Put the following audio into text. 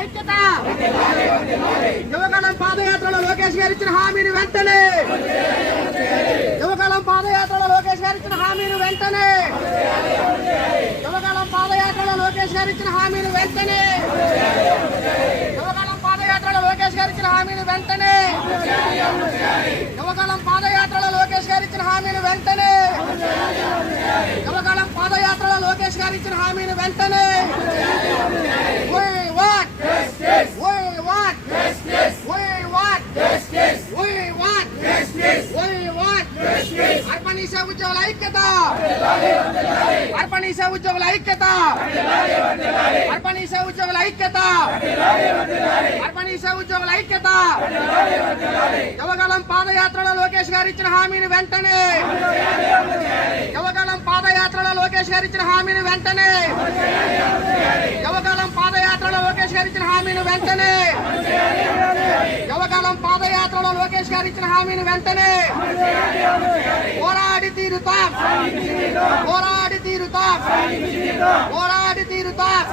ఐక్యత యువగళం పాదయాత్రలో లోకేష్ గారు ఇచ్చిన హామీని వెంటనే యువగళం పాదయాత్రలో లోకేష్ గారు ఇచ్చిన హామీని వెంటనే యువగళం పాదయాత్రలో లోకేష్ గారు ఇచ్చిన హామీని వెంటనే యువగళం పాదయాత్రలో లోకేష్ గారు ఇచ్చిన హామీని వెంటనే యువగళం పాదయాత్రలో లోకేష్ గారు ఇచ్చిన హామీని వెంటనే యువగళం పాదయాత్రలో లోకేష్ గారు ఇచ్చిన హామీని వెంటనే అర్పణీసే ఉద్యోగుల ఐక్యత అర్పణీసే ఉద్యోగుల ఐక్యత అర్పణీసే ఉద్యోగుల ఐక్యత అర్పణీసే ఉద్యోగుల ఐక్యత యువగళం పాదయాత్రలో లోకేష్ గారు ఇచ్చిన హామీని వెంటనే యువగళం పాదయాత్రలో లోకేష్ గారు ఇచ్చిన హామీని వెంటనే యువగళం పాదయాత్రలో లోకేష్ గారు ఇచ్చిన హామీని వెంటనే యువగళం పాదయాత్రలో లోకేష్ గారు ఇచ్చిన హామీని వెంటనే పోరాడి తీరుతాం పోరాడి తీరుతాం పోరాడి తీరుతాం